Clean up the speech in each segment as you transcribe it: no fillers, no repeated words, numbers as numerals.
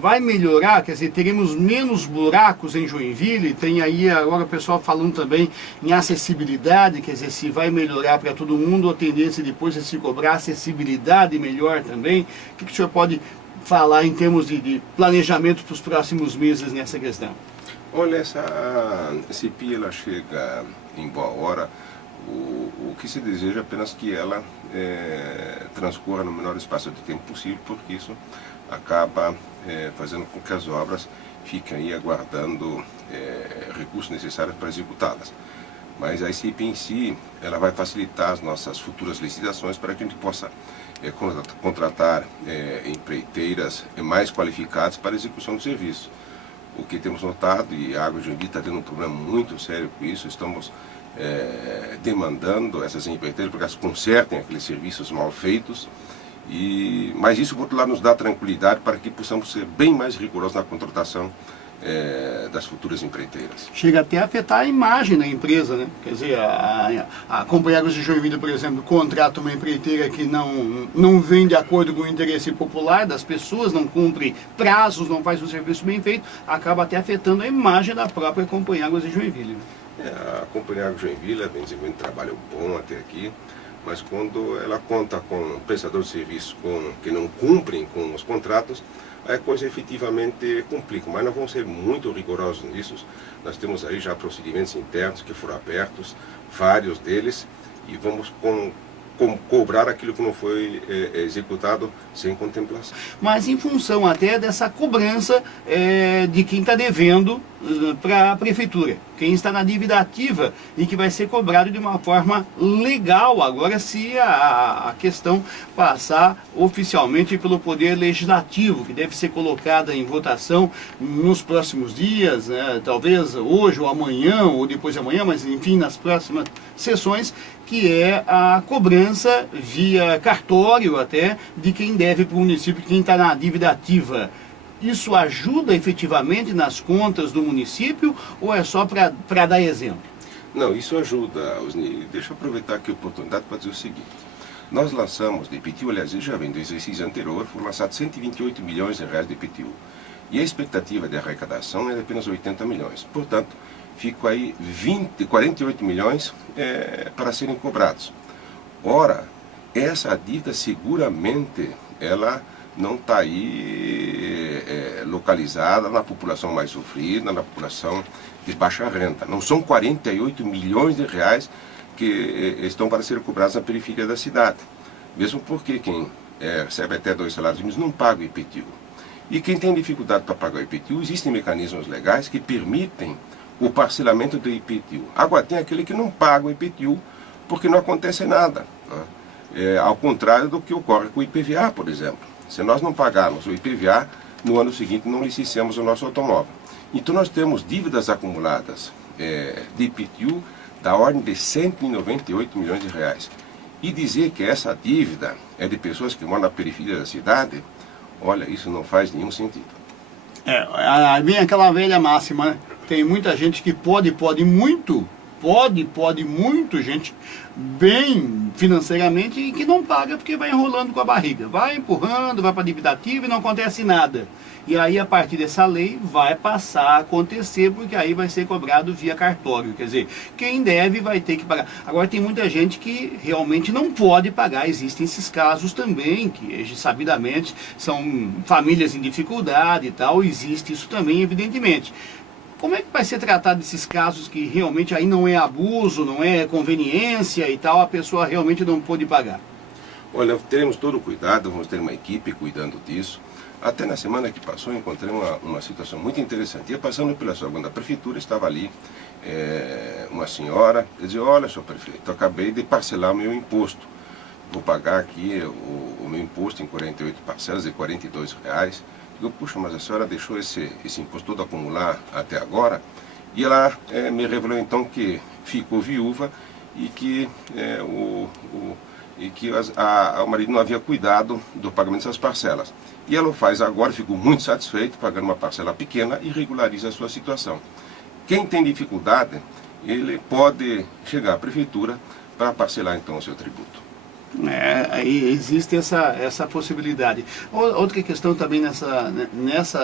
vai melhorar, quer dizer, teremos menos buracos em Joinville, tem aí agora o pessoal falando também em acessibilidade, quer dizer, se vai melhorar para todo mundo, a tendência depois é se cobrar acessibilidade melhor também. O que o senhor pode falar em termos de planejamento para os próximos meses nessa questão? Olha, essa CPI ela chega em boa hora. O que se deseja é apenas que ela transcorra no menor espaço de tempo possível, porque isso acaba fazendo com que as obras fiquem aí aguardando recursos necessários para executá-las. Mas a CPI em si, ela vai facilitar as nossas futuras licitações para que a gente possa contratar empreiteiras mais qualificadas para a execução do serviço. O que temos notado, e a Água de Joinville está tendo um problema muito sério com isso, estamos demandando essas empreiteiras para que elas consertem aqueles serviços mal feitos, mas isso, por outro lado, nos dá tranquilidade para que possamos ser bem mais rigorosos na contratação das futuras empreiteiras. Chega até a afetar a imagem da empresa, né? Quer dizer, a Companhia Águas de Joinville, por exemplo, contrata uma empreiteira que não vem de acordo com o interesse popular das pessoas, não cumpre prazos, não faz um serviço bem feito, acaba até afetando a imagem da própria Companhia Águas de Joinville. A Companhia Águas de Joinville vem desenvolvendo um trabalho bom até aqui, mas quando ela conta com prestadores de serviço que não cumprem com os contratos, a coisa efetivamente complica. Mas nós vamos ser muito rigorosos nisso. Nós temos aí já procedimentos internos que foram abertos, vários deles, e vamos cobrar aquilo que não foi executado sem contemplação. Mas em função até dessa cobrança de quem está devendo para a prefeitura, quem está na dívida ativa e que vai ser cobrado de uma forma legal agora se a questão passar oficialmente pelo Poder Legislativo, que deve ser colocada em votação nos próximos dias, né? Talvez hoje ou amanhã ou depois de amanhã, mas enfim nas próximas sessões, que é a cobrança via cartório até de quem deve para o município, quem está na dívida ativa. Isso ajuda efetivamente nas contas do município ou é só para dar exemplo? Não, isso ajuda, Osni. Deixa eu aproveitar aqui a oportunidade para dizer o seguinte. Nós lançamos de IPTU, aliás, já vem do exercício anterior, foram lançados 128 milhões de reais de IPTU. E a expectativa de arrecadação é de apenas 80 milhões. Portanto, ficam aí 48 milhões para serem cobrados. Ora, essa dívida seguramente ela não está aí localizada na população mais sofrida, na população de baixa renda. Não são 48 milhões de reais que estão para ser cobrados na periferia da cidade. Mesmo porque quem recebe até 2 salários mínimos não paga o IPTU. E quem tem dificuldade para pagar o IPTU, existem mecanismos legais que permitem o parcelamento do IPTU. Agora tem aquele que não paga o IPTU porque não acontece nada, né? Ao contrário do que ocorre com o IPVA, por exemplo. Se nós não pagarmos o IPVA, no ano seguinte não licenciamos o nosso automóvel. Então nós temos dívidas acumuladas de IPTU da ordem de 198 milhões de reais. E dizer que essa dívida é de pessoas que moram na periferia da cidade, olha, isso não faz nenhum sentido. Vem aquela velha máxima, né? Tem muita gente que pode muito, gente bem financeiramente e que não paga porque vai enrolando com a barriga, vai empurrando, vai para a dívida ativa e não acontece nada. E aí a partir dessa lei vai passar a acontecer, porque aí vai ser cobrado via cartório, quer dizer, quem deve vai ter que pagar. Agora tem muita gente que realmente não pode pagar, existem esses casos também, que sabidamente são famílias em dificuldade e tal, existe isso também evidentemente. Como é que vai ser tratado esses casos que realmente aí não é abuso, não é conveniência e tal, a pessoa realmente não pôde pagar? Olha, teremos todo o cuidado, vamos ter uma equipe cuidando disso. Até na semana que passou encontrei uma situação muito interessante. Ia passando pela segunda prefeitura, estava ali uma senhora, dizia, olha, senhor prefeito, eu acabei de parcelar o meu imposto. Vou pagar aqui o meu imposto em 48 parcelas de R$42. Eu, puxa, mas a senhora deixou esse imposto todo acumular até agora? E ela me revelou então que ficou viúva e que, o marido não havia cuidado do pagamento dessas parcelas. E ela o faz agora, ficou muito satisfeito, pagando uma parcela pequena e regulariza a sua situação. Quem tem dificuldade, ele pode chegar à prefeitura para parcelar então o seu tributo. Aí existe essa possibilidade. Outra questão também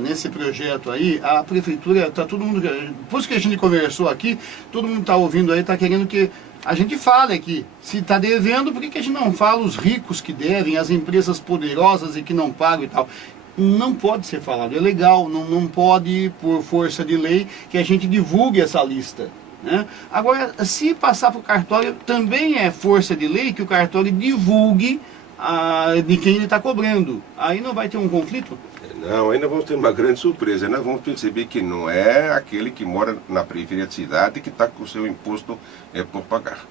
nesse projeto aí, a prefeitura, tá todo mundo, por isso que a gente conversou aqui, todo mundo está ouvindo aí, está querendo que a gente fale aqui. Se está devendo, por que a gente não fala os ricos que devem, as empresas poderosas e que não pagam e tal? Não pode ser falado, é legal, não pode, por força de lei, que a gente divulgue essa lista. Né? Agora, se passar para o cartório, também é força de lei que o cartório divulgue de quem ele está cobrando. Aí não vai ter um conflito? Não, ainda vamos ter uma grande surpresa. Nós vamos perceber que não é aquele que mora na periferia da cidade que está com o seu imposto por pagar.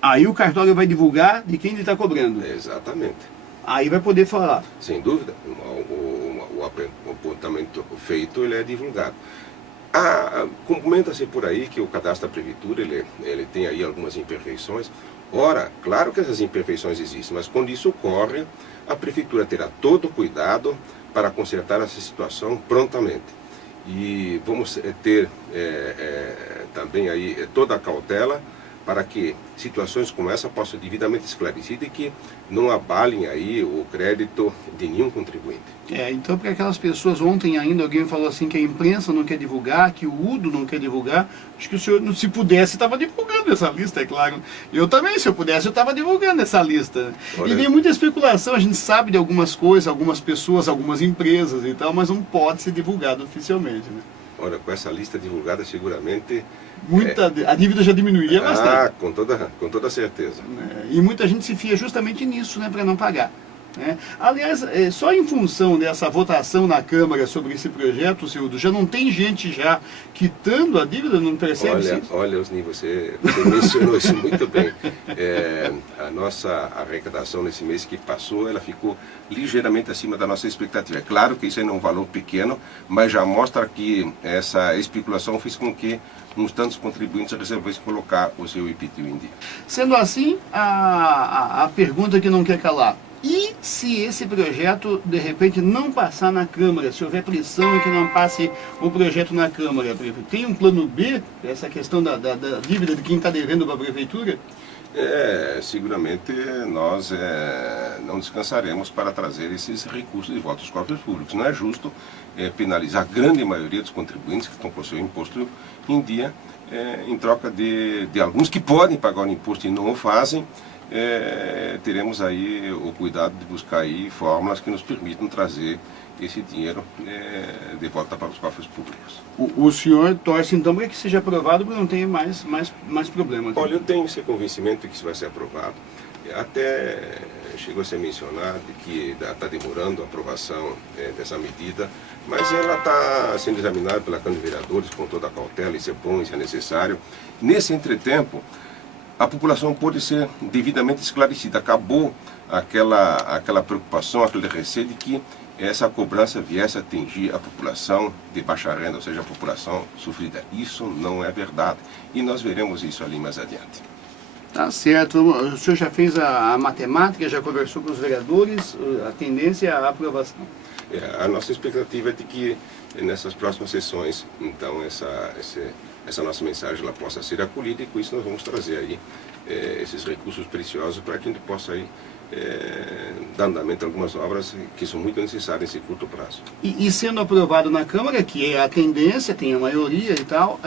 Aí o cartório vai divulgar de quem ele está cobrando? Exatamente. Aí vai poder falar? Sem dúvida. O apontamento feito ele é divulgado. Comenta-se por aí que o cadastro da prefeitura ele tem aí algumas imperfeições. Ora, claro que essas imperfeições existem, mas quando isso ocorre, a prefeitura terá todo o cuidado para consertar essa situação prontamente. E vamos ter também aí toda a cautela para que situações como essa possam ser devidamente esclarecidas e que não abalem aí o crédito de nenhum contribuinte. Então para aquelas pessoas, ontem ainda alguém falou assim que a imprensa não quer divulgar, que o UDO não quer divulgar, acho que o senhor, se pudesse, estava divulgando essa lista, é claro. Eu também, se eu pudesse, eu estava divulgando essa lista. Olha, e vem muita especulação, a gente sabe de algumas coisas, algumas pessoas, algumas empresas e tal, mas não pode ser divulgado oficialmente, né? Olha, com essa lista divulgada, seguramente... A dívida já diminuiria bastante. Com toda certeza. E muita gente se fia justamente nisso, né, para não pagar. Aliás, só em função dessa votação na Câmara sobre esse projeto, Sildo, já não tem gente já quitando a dívida, não percebe isso? Olha, Osni, você mencionou isso muito bem. A nossa arrecadação nesse mês que passou, ela ficou ligeiramente acima da nossa expectativa. É claro que isso é um valor pequeno, mas já mostra que essa especulação fez com que uns tantos contribuintes resolvessem colocar o seu IPTU em dia. Sendo assim, a pergunta que não quer calar: e se esse projeto, de repente, não passar na Câmara, se houver pressão em que não passe o projeto na Câmara, tem um plano B, essa questão da dívida de quem está devendo para a Prefeitura? Seguramente nós não descansaremos para trazer esses recursos de volta aos cofres públicos. Não é justo penalizar a grande maioria dos contribuintes que estão com o seu imposto em dia, em troca de alguns que podem pagar o imposto e não o fazem. Teremos aí o cuidado de buscar aí fórmulas que nos permitam trazer esse dinheiro de volta para os cofres públicos. O senhor torce então para que seja aprovado, para não ter mais problemas? Olha, eu tenho esse convencimento de que isso vai ser aprovado. Até chegou a ser mencionado que está demorando a aprovação dessa medida, mas ela está sendo examinada pela Câmara de Vereadores com toda a cautela, isso é bom, isso é necessário. Nesse entretempo, a população pode ser devidamente esclarecida. Acabou aquela preocupação, aquele receio de que essa cobrança viesse a atingir a população de baixa renda, ou seja, a população sofrida. Isso não é verdade. E nós veremos isso ali mais adiante. Tá certo. O senhor já fez a matemática, já conversou com os vereadores, a tendência é a aprovação? A nossa expectativa é de que nessas próximas sessões, então, essa nossa mensagem ela possa ser acolhida, e com isso nós vamos trazer aí esses recursos preciosos para que a gente possa aí dar andamento a algumas obras que são muito necessárias nesse curto prazo. E sendo aprovado na Câmara, que é a tendência, tem a maioria e tal,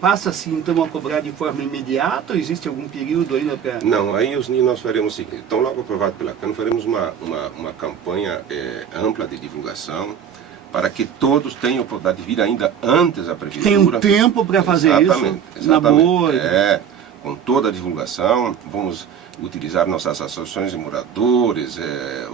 passa-se então a cobrar de forma imediata ou existe algum período ainda para... Não, aí nós faremos o seguinte: então logo aprovado pela Câmara, faremos uma campanha ampla de divulgação, para que todos tenham a oportunidade de vir ainda antes da Prefeitura. Tem um tempo para fazer exatamente, isso, na boa. Com toda a divulgação, vamos utilizar nossas associações de moradores,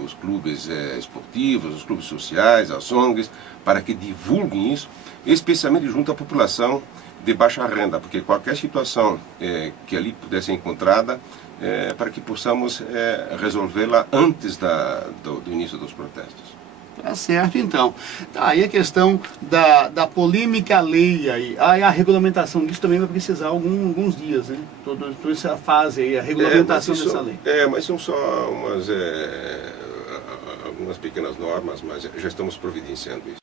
os clubes esportivos, os clubes sociais, as ONGs, para que divulguem isso, especialmente junto à população de baixa renda, porque qualquer situação que ali pudesse ser encontrada, para que possamos resolvê-la antes do início dos protestos. Tá certo, então. Tá, aí a questão da polêmica lei aí. A regulamentação disso também vai precisar alguns dias, né? Toda essa fase aí, a regulamentação dessa lei. Mas são só algumas pequenas normas, mas já estamos providenciando isso.